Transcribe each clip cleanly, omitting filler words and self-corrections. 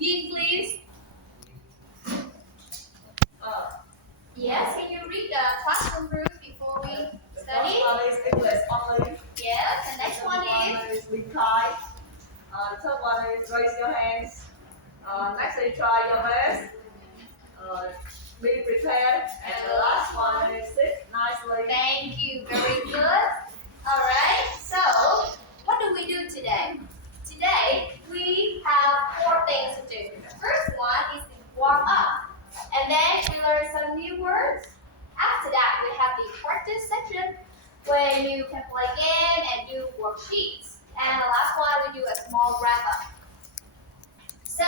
Yin, please. Yes, can you read the classroom rules before we study? The first one is English only. Yes, the next one is reply. The third one is raise your hands. Next is try your best. Be prepared. And the last one is sit nicely. thank you, very good. Alright, so what do we do today? Today we have 4 things to do. The first one is to warm up. And then we learn some new words. After that, we have the practice section where you can play game and do worksheets. And the last one, we do a small wrap up. So,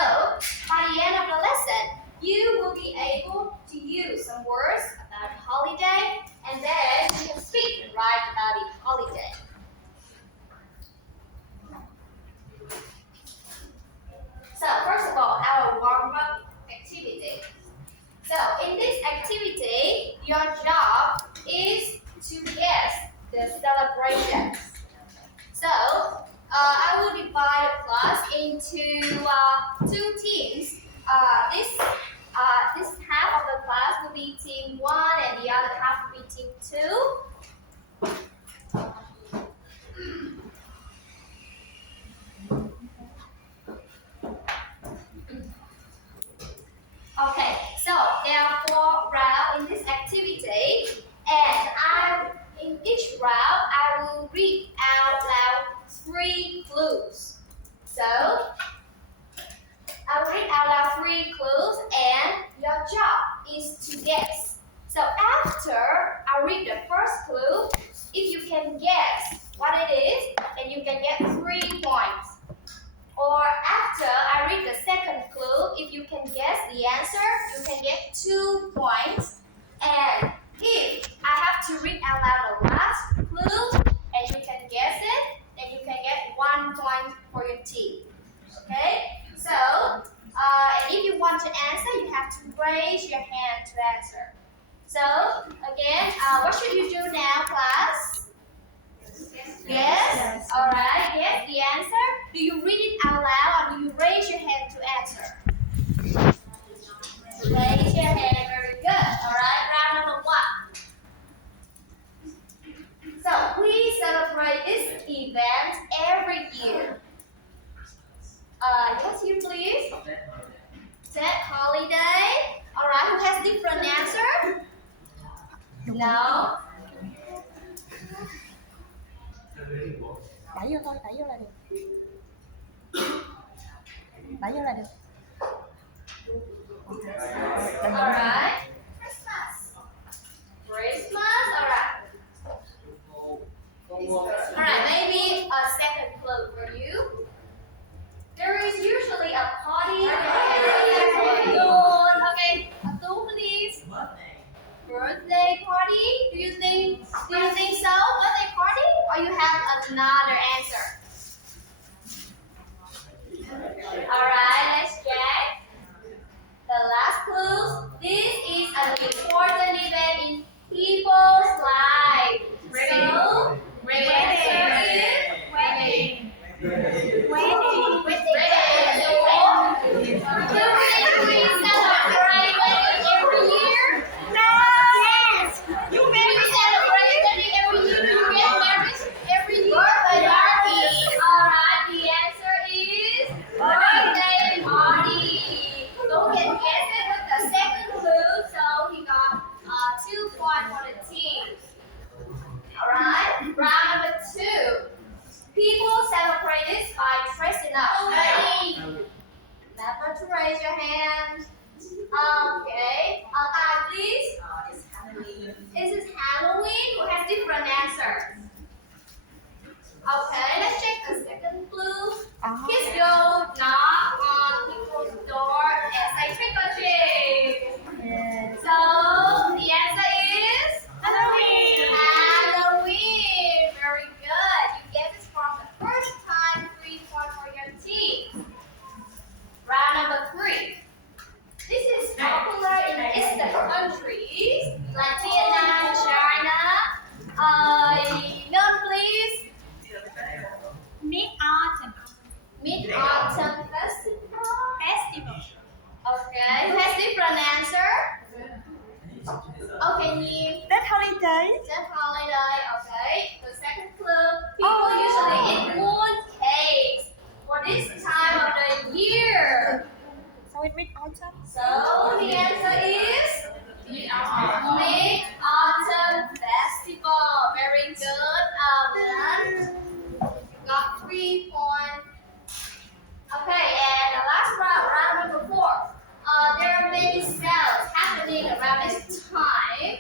by the end of the lesson, you will be able to use some words about holiday, and then you can speak and write about the holiday. So, first of all, our warm-up activity. So, in this activity, your job is to guess the celebrations. So, I will divide the class into 2 teams. This half of the class will be team 1 and the other half will be team 2. Okay, so there are 4 rounds in this activity, and in each round I will read out loud 3 clues. So I will read out loud 3 clues, and your job is to guess. So after I read the first clue, if you can guess what it is, then you can get 3 points. Or after I read the second clue, if you can guess the answer, you can get 2 points. And if I have to read out loud the last clue and you can guess it, then you can get 1 point for your team. Okay? So, and if you want to answer, you have to raise your hand to answer. So, again, what should you do now, class? Yes? Alright, yes, the answer. Do you read it out loud or do you raise your hand to answer? Raise your hand, very good. Alright, round number 1. So, we celebrate this event every year. Yes, you please. Set holiday. Alright, who has different answer? No. Đẩy vô thôi, đẩy vô là được. Đẩy vô là được. Alright. Christmas. Alright. Alright, maybe a second clue for you. There is usually a party. Okay, a clue please. Birthday party? Do you think so? Birthday party? Or you have another answer? Alright, let's check. The last clue. This is an important event in people's life. So, wedding. People celebrate this by dressing up. Never to raise your hand. Okay. Please. It's Halloween. This is Halloween. Who has different answers? Okay, let's check the second clue. Kids go knock on people's door and say trick or treat. So the answer is Halloween. Halloween. Very good. You get this from the first time. 3 points for your team. Round number 3. This is popular in Eastern countries like Vietnam, China. Note please. Mid-autumn. Mid-Autumn Festival. Mid-autumn. So the answer is Mid-Autumn Festival. Very good, Alan. You got 3 points. Okay, and the last round number 4. There are many sales happening around this time.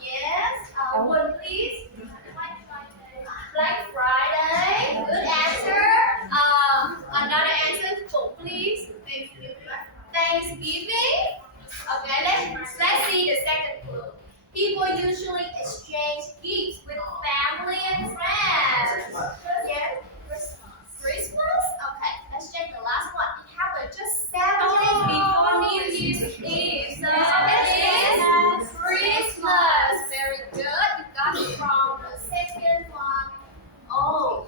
Yes. One, please. Black Friday. Good answer. Another answer, full, please. Thanksgiving. Okay, let's see the second clue. People usually exchange gifts with family and friends. Yeah. Christmas? Okay, let's check the last one. It happened just 7 days before New Year's Eve. So it is Christmas. Very good. You got it from the second one. Oh.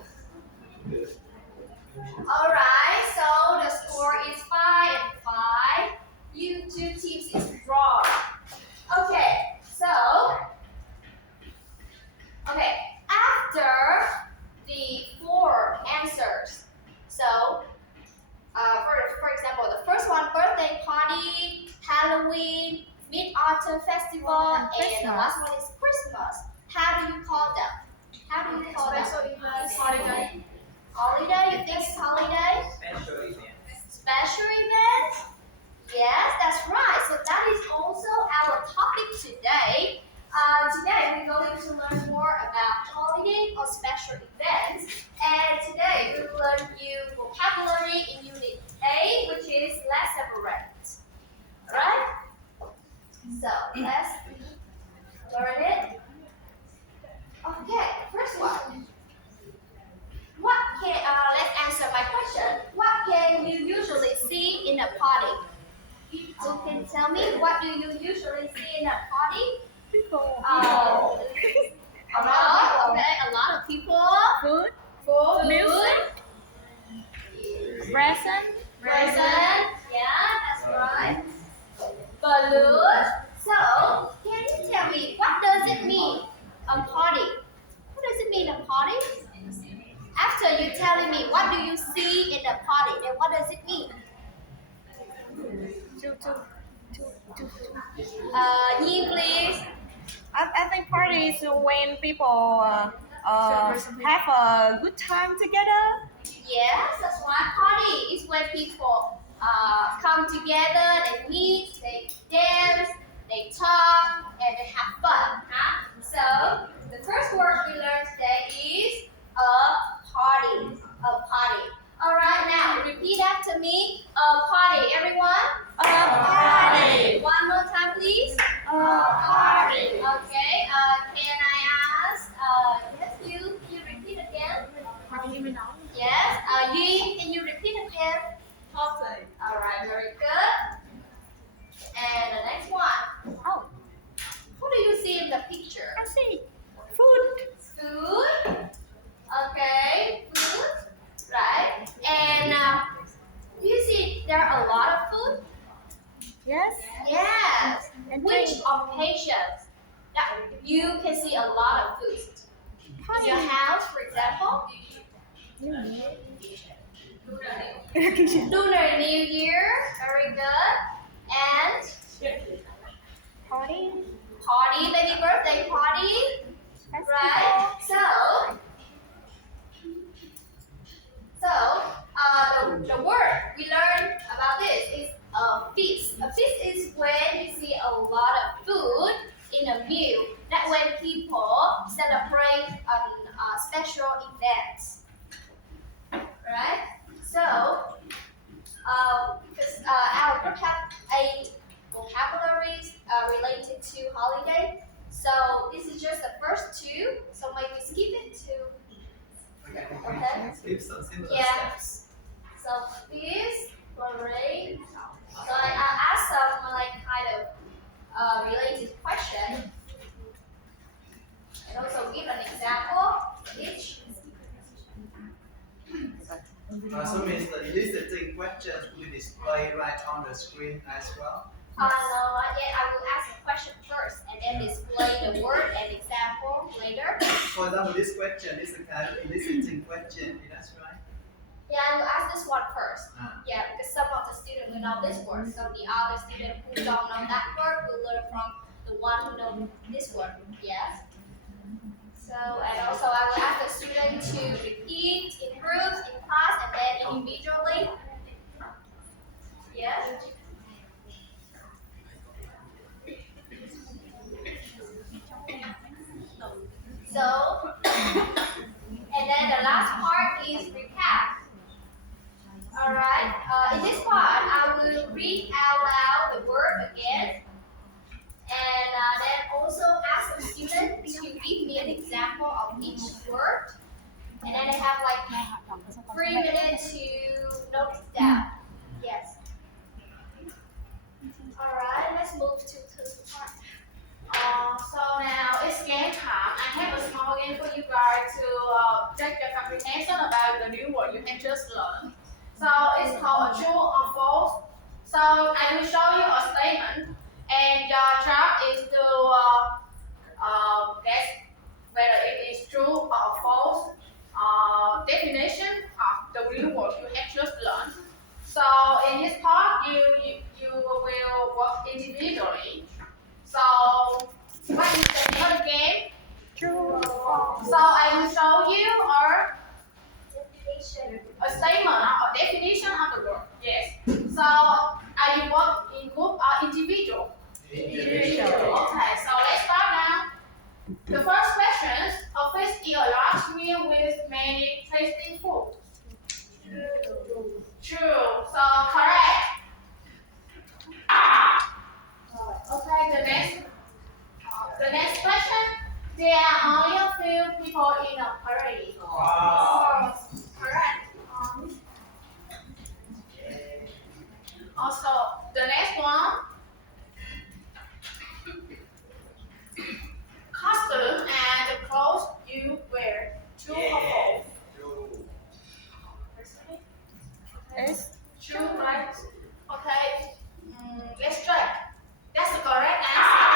Alright, so the score is 5 and 5. You two teams is drawn. Okay, so after the 4 answers. So for example, the first one, birthday party, Halloween, Mid-Autumn Festival, and the last one is Christmas. How do you call them? How do you call them? Holiday. Holiday? You think it's holiday? Special event. Special event? Yes, that's right. So that is also our topic today. Today we're going to learn more about holiday or special events. And today we will learn new vocabulary in Unit A, which is let's separate. Alright? So let's learn it. Okay, first one. Let's answer my question. What can you usually see in a party? You can tell me, what do you usually see in a party? People. A lot of people. Food. Music. Present. Present. Yeah, that's right. Balloon. So, can you tell me, what does it mean, a party? What does it mean, a party? After you telling me, what do you see in the party, then what does it mean? Nhi, please. I think party is when people have a good time together. Yes, that's right. Party is when people come together, they meet, they dance, they talk, and they have fun. Huh? So, the first word we learned today is a party. A party. Alright, now repeat after me. A party, everyone. A party. One more time, please. A party. Okay, can I ask, yes, you repeat again? Yes, Yi, can you repeat again? Party. Alright, very good. And the next one. Oh, Who do you see in the picture? I see. Food. Food. Okay, food. Right. And do you see there are a lot of food? Yes. Yes. And Which drink. occasions that you can see a lot of food? In your house, for example. Lunar New Year. Very good. And Party. party, baby birthday party. Right. So the word we learned about this is a feast. A feast is when you see a lot of food in a meal. That's when people celebrate special events. Right? So, because our group have 8 vocabularies related to holiday. So this is just the first 2. So maybe skip it to. Okay. Skip some similar Yeah. steps. So this parade. So I asked some kind of related question, and also give an example each. So means the eliciting questions will display right on the screen as well. No, not yet. I will ask a question first, and then display the word and example later. For example, this question is a kind of eliciting question. That's right. Yeah, I will ask this one first. Ah. Yeah, because student will know this word. So the other student who don't know that word will learn from the one who knows this word. Yes. So, and also I will ask the student to repeat in groups, in class, and then individually. Yes. So, and then the last part is recap. Alright, in this part, I will read out loud the word again. And then also ask the student to give me an example of each word. And then I have like 3 minutes to note it down. Yes. Alright, let's move to the part. So now it's game time. I have a small game for you guys to check your comprehension about the new word you have just learned. So it's called a true or false. So I will show you a statement, and your job is to guess whether it is true or false definition of the new word you have just learned. So in this part, you will work individually. So what is the name of the game? True. So I will show you a statement or definition of the word. Yes. So are you work in group or individual? Individual. Okay. So let's start now. The first question: a fish eat a large meal with many tasty food. True. So correct. Okay. The next question. There are only a few people in a party. Wow. Correct. Also, the next one. Costume and the clothes you wear. True or false? True. It's True, right? Okay. Let's check. That's the correct answer.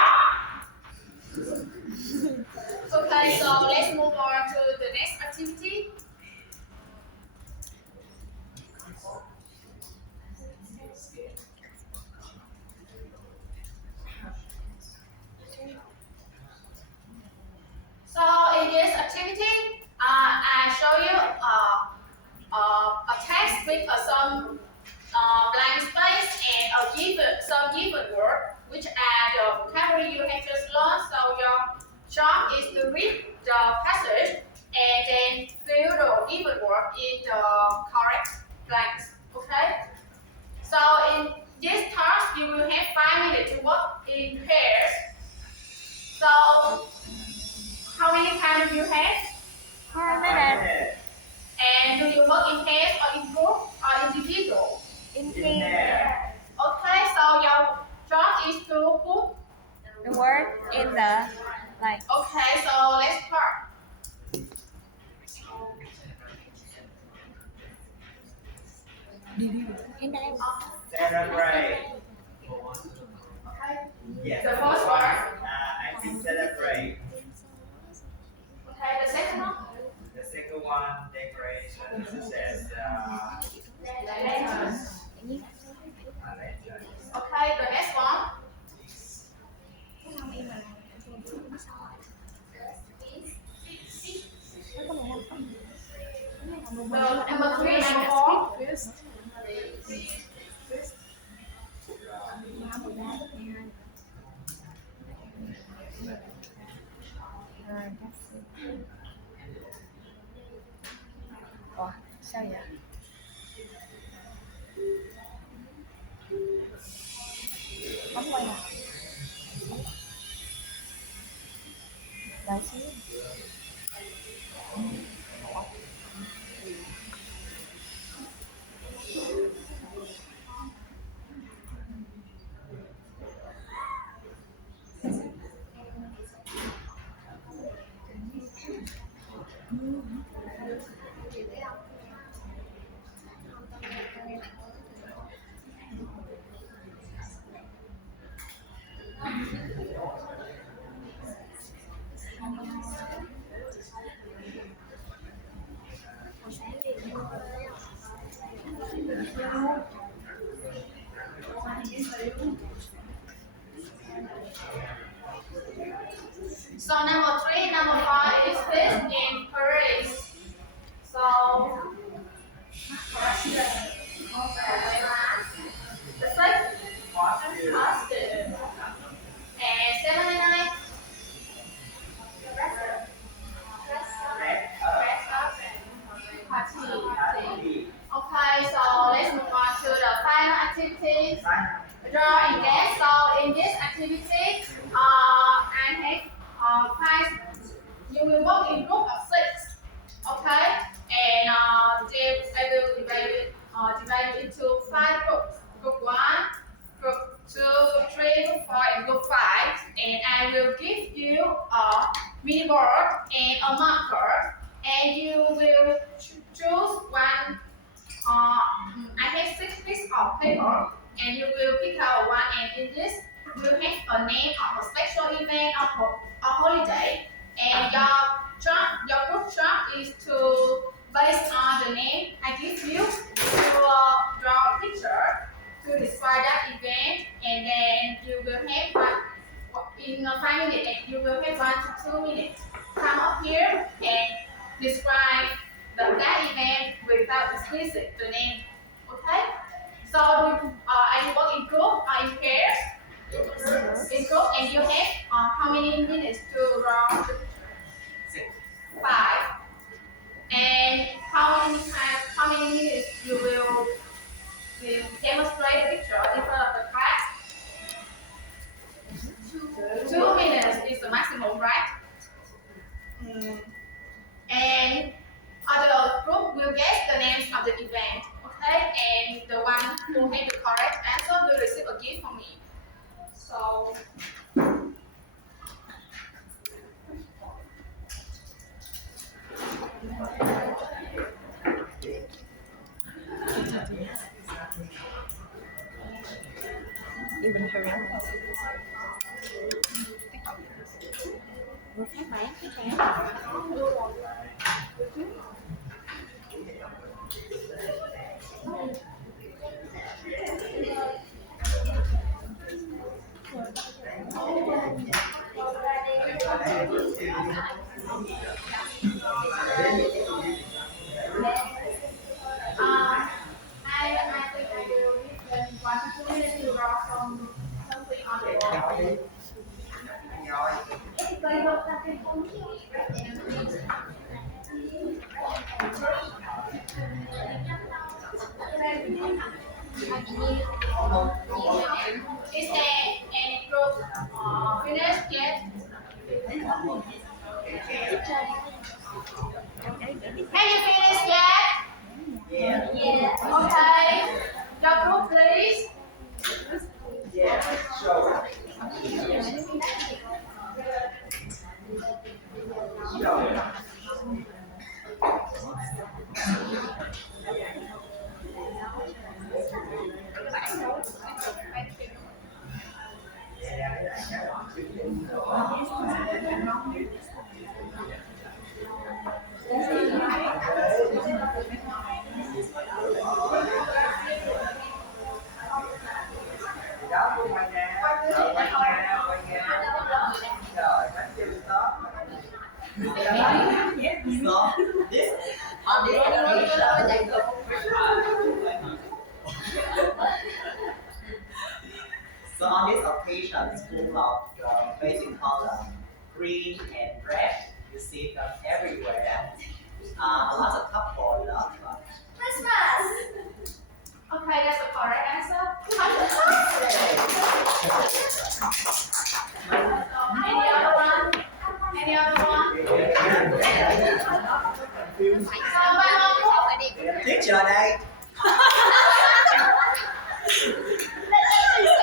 Okay, so let's move on to the next activity. So in this activity, I show you a text with some blank space and some given word, which are the vocabulary you have just learned. So your job is to read the passage and then fill the given word in the correct blanks. Okay. So in this task, you will have 5 minutes to work in pairs. So how many times do you have? 5 minutes. And do you work in pairs or in group or individual? In here. Okay, so your job is to put. The word in the like. Okay, so let's start. In there. Celebrate. Okay. Yes. The first one. I think celebrate. Okay, the second one. The second one, decoration, such as Lanterns. lanterns. Okay, the next one. The number 3, number 4. Ủa, sao vậy? Bấm quay nè. Đợi xíu. draw and guess. So in this activity, I have five. You will work in group of 6. Okay, and I will divide it into 5 groups. Group 1, group 2, group 3, group 4, and group 5. And I will give you a mini board and a marker, and you will choose one. I have 6 pieces of paper, and you will pick out one. And in this, will have a name of a special event or a holiday, and your group job is to, based on the name I give you, draw a picture to describe that event, and then you will have in 5 minutes, and you will have 1 to 2 minutes. Come up here and describe that event without explicit the name. Okay? So I work in group or in pairs. In group, and you have how many minutes to draw the picture? 5. And how many minutes you will demonstrate the picture in front of the class? 2 minutes is the maximum, right? And other group will guess the names of the event. Okay? And the one who made the correct answer will receive a gift from me. So Inventory. I think I will give them 1 to 2 minutes to draw something on the wall. Is there any group finished yet? Have you finished yet? Yeah. Okay. Your group, please. So on this occasion, it's full of the basic color, green and red. You see them everywhere. Lots of couple love Christmas. Okay, that's the correct answer. Any other one? Any other one? Teacher đây.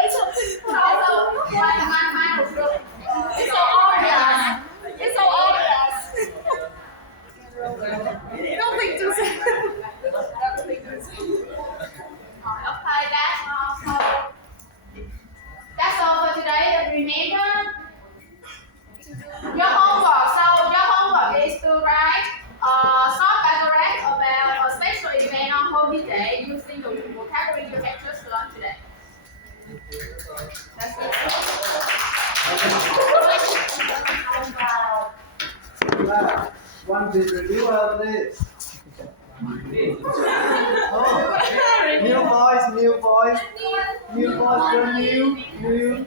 It's so obvious. It's so obvious. Nothing to say. Okay, that's all for today. Remember your homework. So your homework is to write a short paragraph about a special event on holiday using the vocabulary you have just learned today. That's Wow. One big reviewer, please. Oh, new voice, new voice, new voice, new.